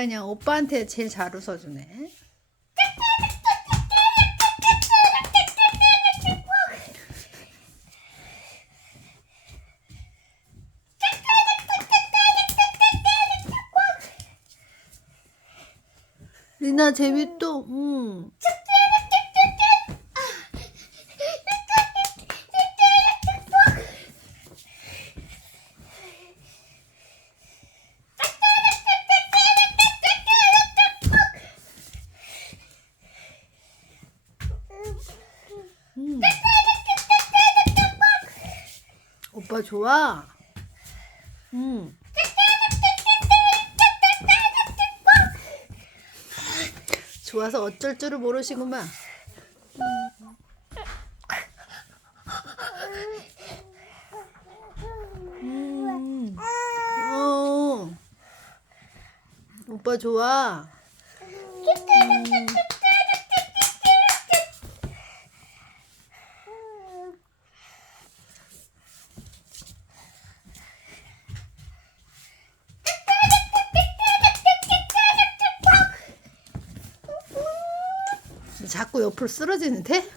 그냥 오빠한테 제일 잘 웃어주네. 리나 재밌어. 응. 음. 오빠 좋아. 음. 좋아서 어쩔 줄을 모르시구만. 음. 어. 오빠 좋아. 음. 자꾸 옆으로 쓰러지는데?